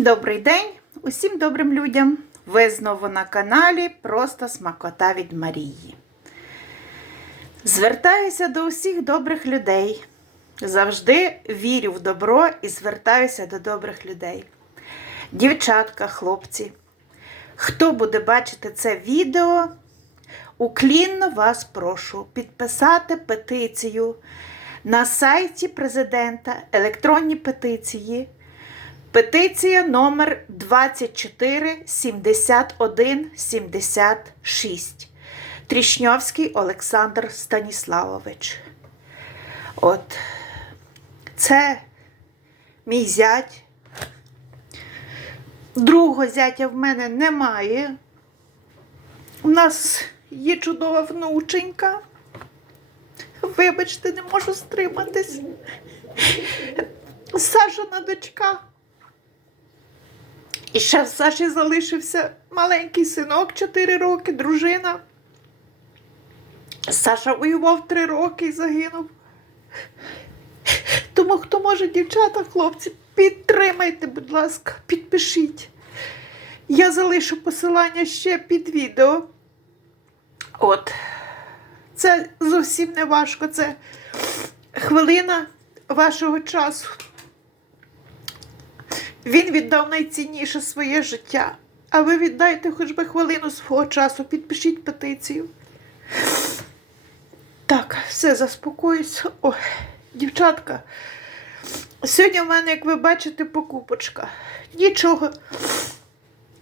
Добрий день усім добрим людям. Ви знову на каналі Просто Смакота від Марії. Звертаюся до усіх добрих людей. Завжди вірю в добро і звертаюся до добрих людей. Дівчатка, хлопці, хто буде бачити це відео, уклінно вас прошу підписати петицію на сайті президента електронні петиції. Петиція номер 247176. Трішньовський Олександр Станіславович. От це мій зять. Другого зятя в мене немає. У нас є чудова внученька. Вибачте, не можу стриматись. Сашина дочка. І ще в Саші залишився маленький синок 4 роки, дружина. Саша воював 3 роки і загинув. Тому хто може, дівчата, хлопці, підтримайте, будь ласка, підпишіть. Я залишу посилання ще під відео. От. Це зовсім не важко. Це хвилина вашого часу. Він віддав найцінніше своє життя. А ви віддайте хоч би хвилину свого часу, підпишіть петицію. Так, все, заспокоюсь. Ой, дівчатка. Сьогодні в мене, як ви бачите, покупочка. Нічого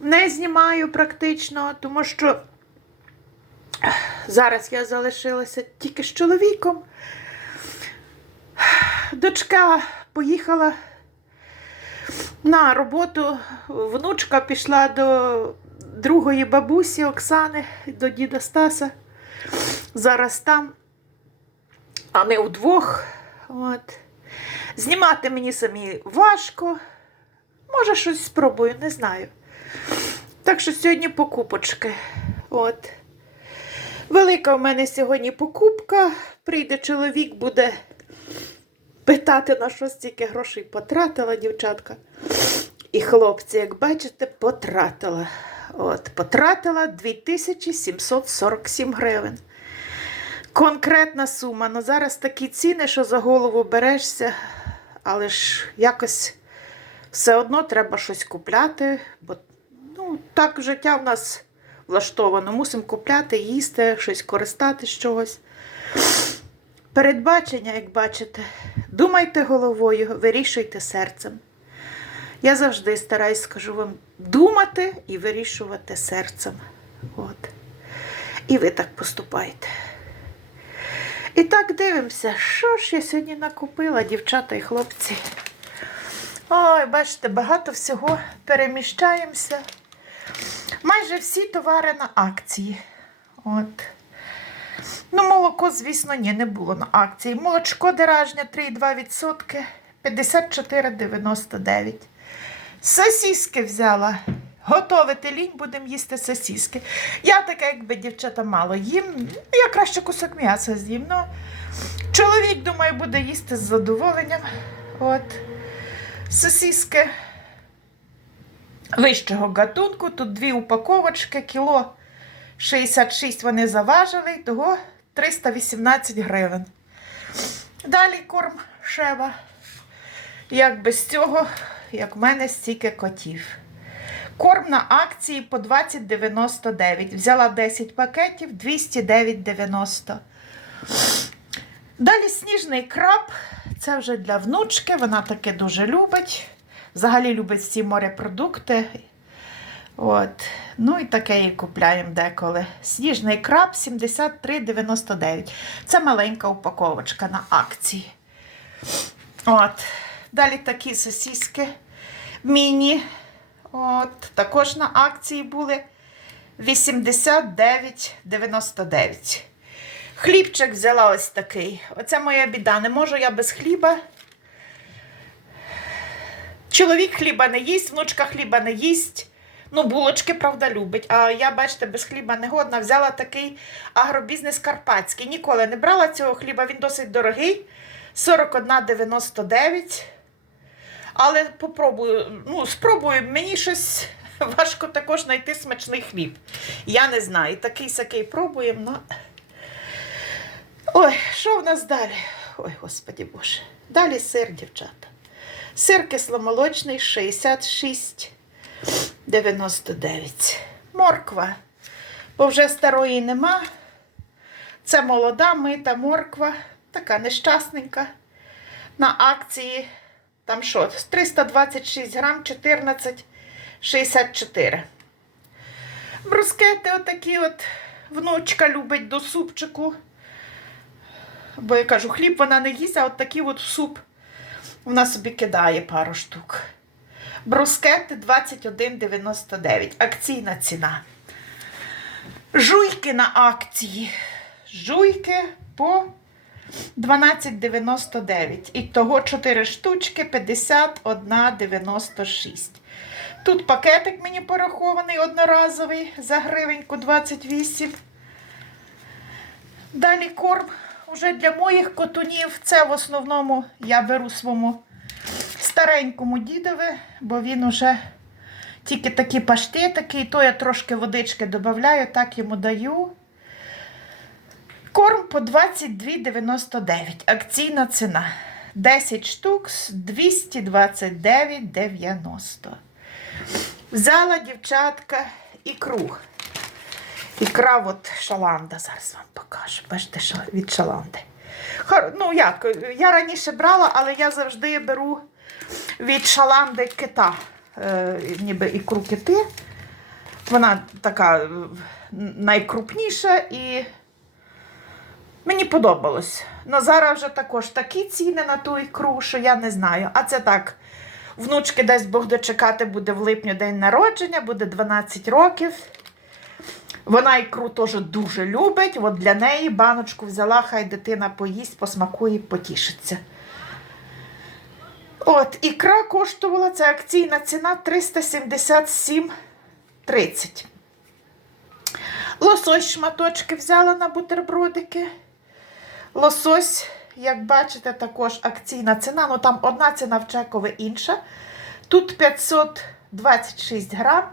не знімаю практично, тому що зараз я залишилася тільки з чоловіком. Дочка поїхала на роботу внучка пішла до другої бабусі Оксани, до діда Стаса. Зараз там, а не удвох. От. Знімати мені самі важко. Може, щось спробую, не знаю. Так що сьогодні покупочки. От. Велика в мене сьогодні покупка. Прийде чоловік, буде питати, на що стільки грошей потратила дівчатка. І хлопці, як бачите, потратила. От, потратила 2747 гривень. Конкретна сума. Ну зараз такі ціни, що за голову берешся, але ж якось все одно треба щось купляти, бо ну, так життя в нас влаштовано. Мусимо купляти, їсти, щось користатись чогось. Передбачення, як бачите, думайте головою, вирішуйте серцем. Я завжди стараюсь, скажу вам, думати і вирішувати серцем. От. І ви так поступаєте. І так дивимося, що ж я сьогодні накупила, дівчата і хлопці. Ой, бачите, багато всього переміщаємося. Майже всі товари на акції. От. Ну, молоко, звісно, ні, не було на акції. Молочко деражня 3,2%, 54,99. Сосіски взяла. Готовити лінь, будемо їсти сосіски. Я таке, якби дівчата мало їм. Я краще кусок м'яса з'їм. Ну, чоловік, думаю, буде їсти з задоволенням. От. Сосіски вищого гатунку. Тут дві упаковочки, кіло 66 вони заважили, того 318 гривень. Далі корм шева. Як без цього, як в мене стільки котів. Корм на акції по 20,99. Взяла 10 пакетів 209,90. Далі сніжний краб. Це вже для внучки. Вона таке дуже любить. Взагалі любить всі морепродукти. От. Ну і таке і купляємо деколи. Сніжний краб 73,99. Це маленька упаковочка на акції. От. Далі такі сосіски міні. От. Також на акції були 89,99. Хлібчик взяла ось такий. Оце моя біда. Не можу я без хліба. Чоловік хліба не їсть, внучка хліба не їсть. Ну, булочки, правда, любить. А я, бачите, без хліба не годна. Взяла такий агробізнес карпатський. Ніколи не брала цього хліба, він досить дорогий. 41,99. Але попробую, ну, спробую, мені щось важко також знайти смачний хліб. Я не знаю. Такий сякий пробуємо. Ну... Ой, що в нас далі? Ой, господі Боже. Далі сир, дівчата. Сир кисломолочний 66,99. Морква. Бо вже старої нема. Це молода мита морква, така нещасненька. На акції там що, 326 грам 14,64. Брускети отакі от внучка любить до супчику. Бо я кажу, хліб вона не їсть, а от такий от в суп вона собі кидає пару штук. Брускети 21,99. Акційна ціна. Жуйки на акції. Жуйки по 12,99. І того 4 штучки 51,96. Тут пакетик мені порахований одноразовий за гривеньку 28. Далі корм уже для моїх котунів. Це в основному я беру своєму старенькому дідові, бо він уже тільки такі паштетики, і то я трошки водички додаю, так йому даю. Корм по 22,99. Акційна ціна. 10 штук з 229,90. Взяла дівчатка ікру. Ікра от шаланда. Зараз вам покажу. Бачите, від шаланди. Ну як, я раніше брала, але я завжди беру від шаланди кита. Е, ніби ікру кити. Вона така найкрупніша і мені подобалось. Ну зараз вже також такі ціни на ту ікру, що я не знаю. А це так. Внучки дасть Бог дочекати, буде в липні день народження, буде 12 років. Вона ікру теж дуже любить. От для неї баночку взяла, хай дитина поїсть, посмакує, потішиться. От, ікра коштувала, це акційна ціна 377,30. Лосось шматочки взяла на бутербродики. Лосось, як бачите, також акційна ціна. Ну там одна ціна в чекове інша. Тут 526 грам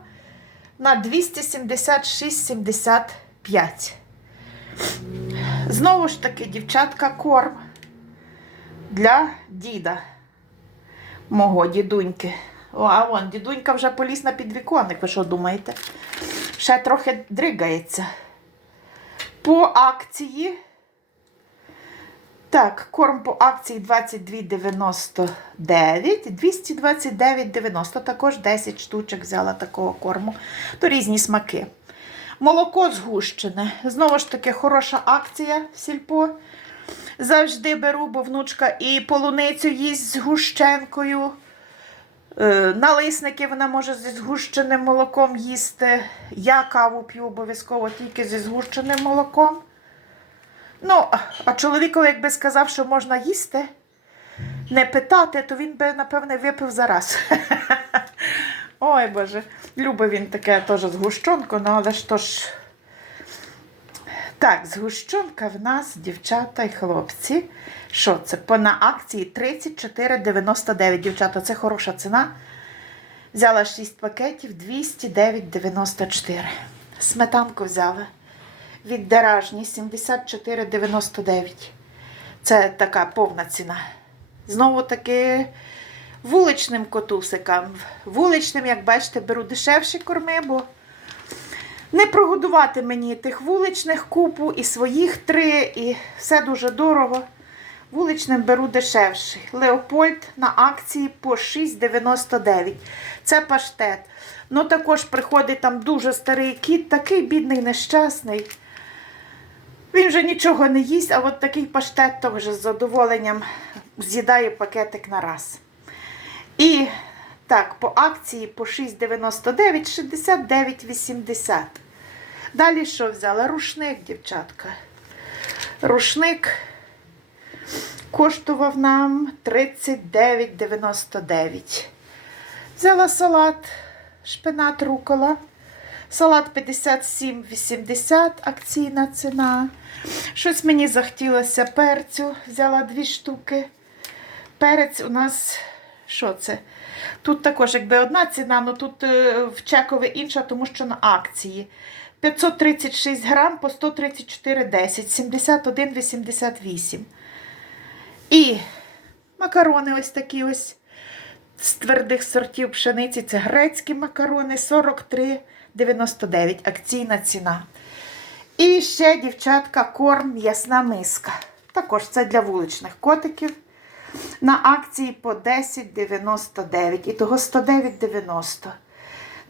на 276,75. Знову ж таки, дівчатка, корм для діда. Мого дідуньки. О, а вон, дідунька вже поліз на підвіконник, ви що думаєте? Ще трохи дригається. По акції. Так, корм по акції 22,99, 229,90. Також 10 штучок взяла такого корму. То різні смаки. Молоко згущене. Знову ж таки, хороша акція в сільпо. Завжди беру, бо внучка і полуницю їсть з гущенкою. Е, Налисники вона може зі згущеним молоком їсти. Я каву п'ю обов'язково тільки зі згущеним молоком. Ну, а чоловікові, якби сказав, що можна їсти, не питати, то він би, напевне, випив зараз. Ой Боже, любить він таке теж з гущонкою, ну але ж то ж. Так, згущенка в нас, дівчата і хлопці. Що це? По на акції 34,99. Дівчата, це хороша ціна. Взяла 6 пакетів 209,94. Сметанку взяла від Деражні 74,99. Це така повна ціна. Знову таки вуличним котусикам. Вуличним, як бачите, беру дешевші корми, бо не прогодувати мені тих вуличних купу і своїх три, і все дуже дорого. Вуличним беру дешевший. Леопольд на акції по 6,99. Це паштет. Ну також приходить там дуже старий кіт, такий бідний, нещасний. Він вже нічого не їсть, а от такий паштет теж з задоволенням з'їдає пакетик на раз. І так, по акції по 6,99, 69,80. Далі що взяла? Рушник, дівчатка. Рушник коштував нам 39,99. Взяла салат, шпинат рукола. Салат 57,80, акційна ціна. Щось мені захотілося перцю, взяла дві штуки. Перець у нас Що це? Тут також якби одна ціна, але тут е, в чекові інша, тому що на акції. 536 грам по 134,10, 71,88. І макарони ось такі ось з твердих сортів пшениці. Це грецькі макарони 43,99. Акційна ціна. І ще, дівчатка, корм ясна миска. Також це для вуличних котиків. На акції по 10,99 і того 109,90.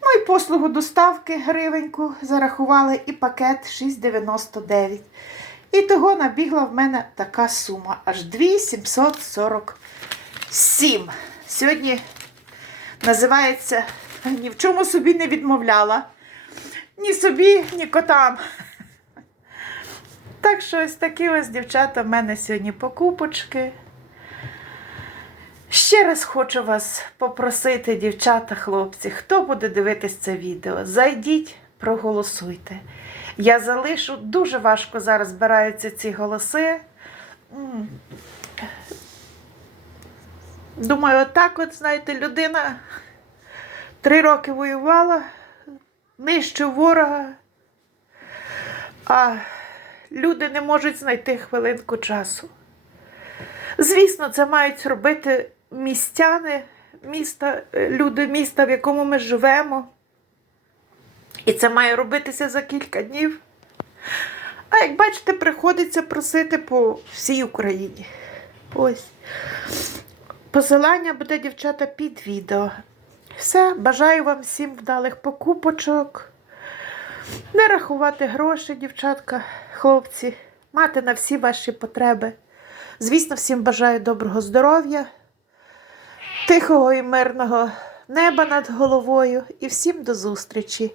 Ну і послугу доставки гривеньку зарахували і пакет 6,99. І того набігла в мене така сума аж 2,747. Сьогодні називається ні в чому собі не відмовляла. Ні собі, ні котам. Так що ось такі ось дівчата в мене сьогодні покупочки. Ще раз хочу вас попросити, дівчата, хлопці, хто буде дивитись це відео, зайдіть, проголосуйте. Я залишу, дуже важко зараз збираються ці голоси. Думаю, отак, от, знаєте, людина три роки воювала, нищив ворога, а люди не можуть знайти хвилинку часу. Звісно, це мають робити містяни, міста, е, люди міста, в якому ми живемо. І це має робитися за кілька днів. А як бачите, приходиться просити по всій Україні. Ось. Посилання буде, дівчата, під відео. Все, бажаю вам всім вдалих покупочок. Не рахувати гроші, дівчатка, хлопці, мати на всі ваші потреби. Звісно, всім бажаю доброго здоров'я, тихого і мирного неба над головою і всім до зустрічі.